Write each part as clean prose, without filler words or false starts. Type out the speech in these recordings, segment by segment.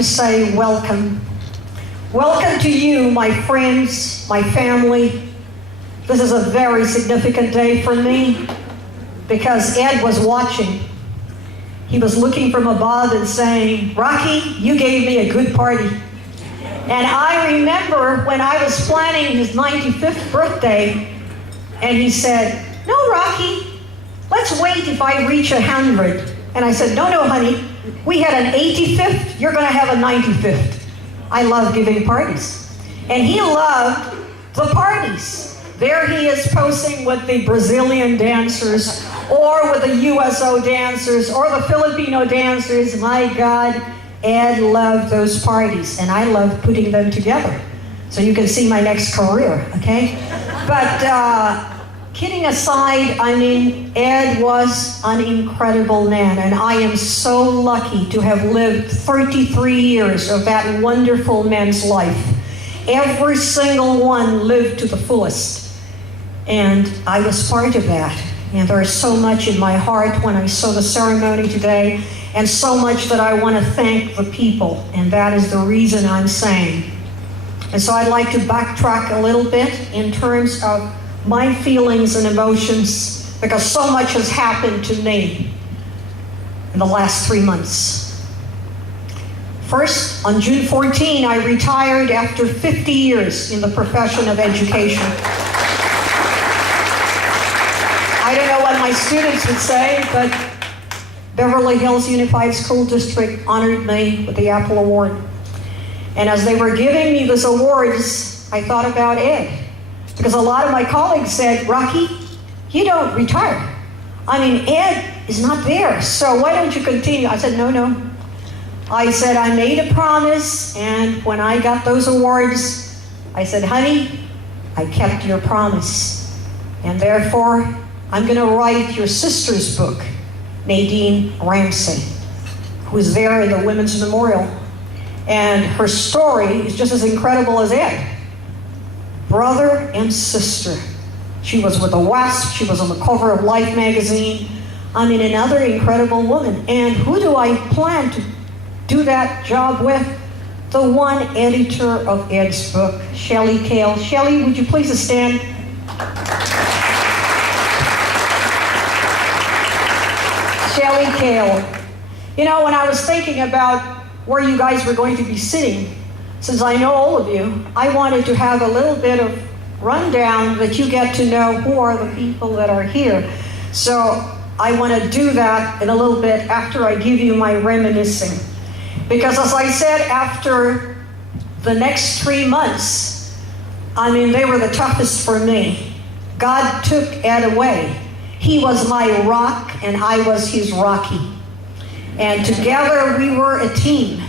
to say welcome. Welcome to you, my friends, my family. This is a very significant day for me because Ed was watching. He was looking from above and saying, "Rocky, you gave me a good party." And I remember when I was planning his 95th birthday, and he said, "No, Rocky, let's wait if I reach 100. And I said, no, honey, we had an 85th, you're going to have a 95th. I love giving parties. And he loved the parties. There he is posing with the Brazilian dancers, or with the USO dancers, or the Filipino dancers. My God, Ed loved those parties, and I love putting them together. So you can see my next career, okay? But kidding aside, I mean, Ed was an incredible man, and I am so lucky to have lived 33 years of that wonderful man's life. Every single one lived to the fullest, and I was part of that. And there is so much in my heart when I saw the ceremony today, and so much that I want to thank the people, and that is the reason I'm saying. And so I'd like to backtrack a little bit in terms of my feelings and emotions, because so much has happened to me in the last 3 months. First, on June 14, I retired after 50 years in the profession of education. I don't know what my students would say, but Beverly Hills Unified School District honored me with the Apple Award. And as they were giving me these awards, I thought about Ed. Because a lot of my colleagues said, "Rocky, you don't retire. I mean, Ed is not there, so why don't you continue?" I said, no. I said, I made a promise, and when I got those awards, I said, honey, I kept your promise. And therefore, I'm going to write your sister's book, Nadine Ramsey, who's there in the Women's Memorial. And her story is just as incredible as Ed. Brother and sister. She was with the West. She was on the cover of Life magazine. I mean, another incredible woman. And who do I plan to do that job with? The one editor of Ed's book, Shelley Kale. Shelley, would you please stand? Shelley Kale. You know, when I was thinking about where you guys were going to be sitting, since I know all of you, I wanted to have a little bit of rundown that you get to know who are the people that are here. So I want to do that in a little bit after I give you my reminiscing. Because as I said, after the next 3 months, I mean, they were the toughest for me. God took Ed away. He was my rock and I was his Rocky. And together we were a team.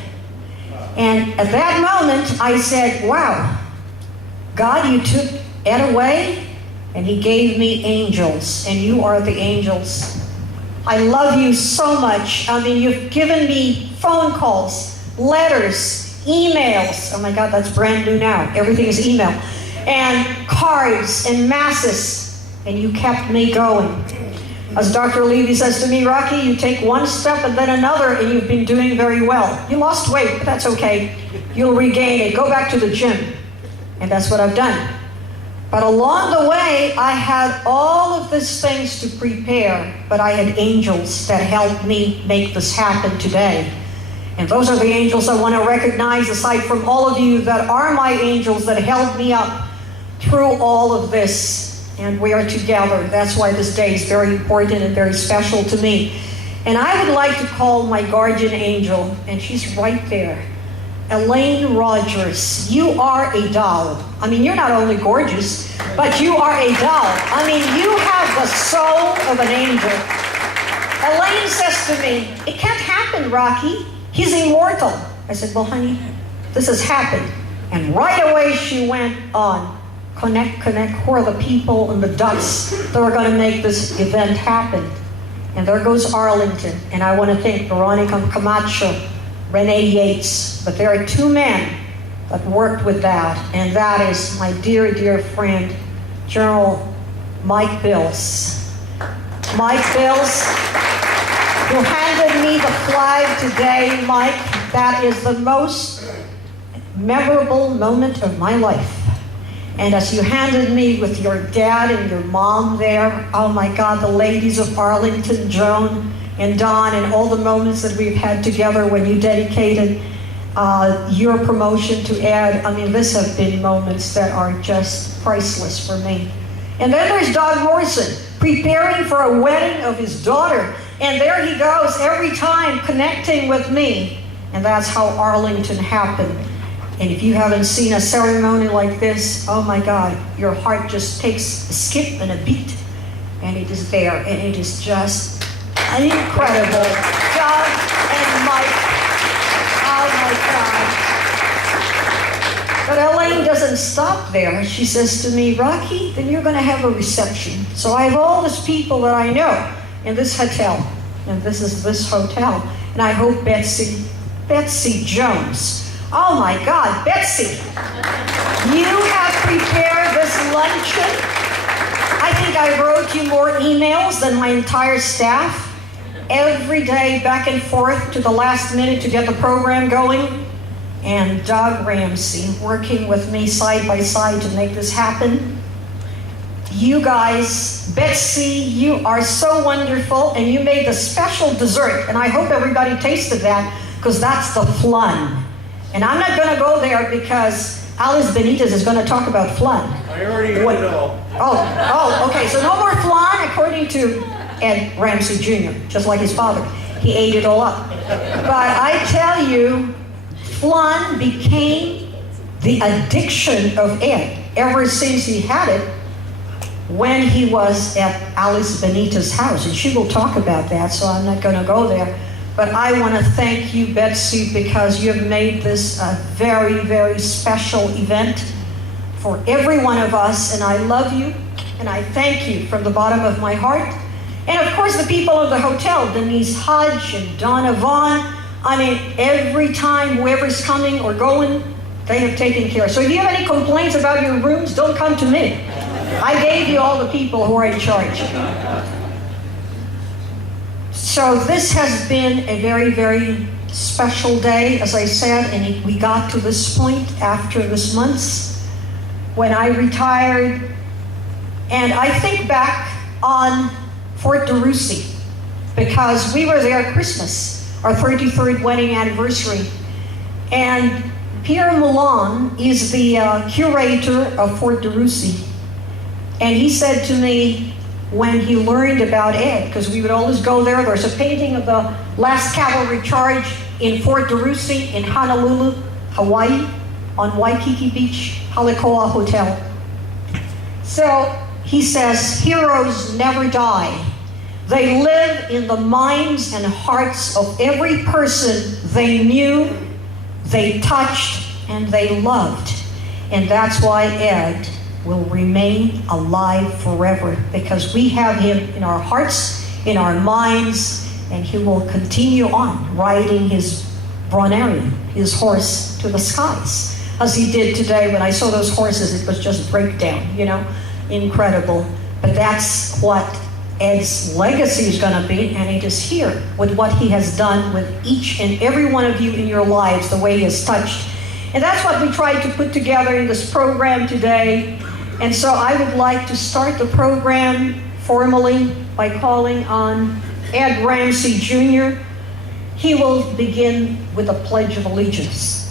And at that moment, I said, wow, God, you took Ed away, and he gave me angels, and you are the angels. I love you so much. I mean, you've given me phone calls, letters, emails. Oh my God, that's brand new now. Everything is email. And cards and masses, and you kept me going. As Dr. Levy says to me, Rocky, you take one step and then another, and you've been doing very well. You lost weight, but that's okay. You'll regain it. Go back to the gym. And that's what I've done. But along the way, I had all of these things to prepare, but I had angels that helped me make this happen today. And those are the angels I want to recognize, aside from all of you that are my angels that held me up through all of this. And we are together. That's why this day is very important and very special to me. And I would like to call my guardian angel, and she's right there. Elaine Rogers, you are a doll. I mean, you're not only gorgeous, but you are a doll. I mean, you have the soul of an angel. Elaine says to me, it can't happen, Rocky. He's immortal. I said, well, honey, this has happened. And right away she went on. Connect, who are the people and the ducks that are going to make this event happen? And there goes Arlington. And I want to thank Veronica Camacho, Renee Yates. But there are two men that worked with that. And that is my dear, dear friend, General Mike Bills. Mike Bills, who handed me the flag today. Mike, That is the most memorable moment of my life. And as you handed me with your dad and your mom there, oh my God, the ladies of Arlington, Joan and Don, and all the moments that we've had together when you dedicated your promotion to Ed. I mean, this have been moments that are just priceless for me. And then there's Doug Morrison, preparing for a wedding of his daughter. And there he goes every time connecting with me. And that's how Arlington happened. And if you haven't seen a ceremony like this, oh my God, your heart just takes a skip and a beat. And it is there. And it is just incredible. Doug and Mike. Oh my God. But Elaine doesn't stop there. She says to me, Rocky, then you're going to have a reception. So I have all these people that I know in this hotel. And this is this hotel. And I hope Betsy Jones. Oh my God, Betsy, you have prepared this luncheon. I think I wrote you more emails than my entire staff. Every day back and forth to the last minute to get the program going. And Doug Ramsey working with me side by side to make this happen. You guys, Betsy, you are so wonderful, and you made the special dessert. And I hope everybody tasted that, because that's the flan. And I'm not going to go there because Alice Benitez is going to talk about flan. I already heard it all. Oh, okay. So no more flan, according to Ed Ramsey Jr., just like his father. He ate it all up. But I tell you, flan became the addiction of Ed ever since he had it when he was at Alice Benitez's house. And she will talk about that, so I'm not going to go there. But I want to thank you, Betsy, because you have made this a very, very special event for every one of us. And I love you, and I thank you from the bottom of my heart. And of course, the people of the hotel, Denise Hodge and Donna Vaughn. I mean, every time whoever's coming or going, they have taken care. So if you have any complaints about your rooms, don't come to me. I gave you all the people who are in charge. So this has been a very, very special day, as I said, and we got to this point after this months when I retired. And I think back on Fort DeRussy, because we were there at Christmas, our 33rd wedding anniversary. And Pierre Milan is the curator of Fort DeRussy. And he said to me, when he learned about Ed, because we would always go there. There's a painting of the last cavalry charge in Fort DeRussy in Honolulu, Hawaii, on Waikiki Beach, Halikoa Hotel. So he says, heroes never die. They live in the minds and hearts of every person they knew, they touched, and they loved. And that's why Ed will remain alive forever, because we have him in our hearts, in our minds, and he will continue on riding his Bronarian, his horse, to the skies, as he did today. When I saw those horses, it was just breakdown, you know, incredible. But that's what Ed's legacy is going to be, and it is here with what he has done with each and every one of you in your lives, the way he has touched. And that's what we tried to put together in this program today. And so I would like to start the program formally by calling on Ed Ramsey Jr. He will begin with a Pledge of Allegiance.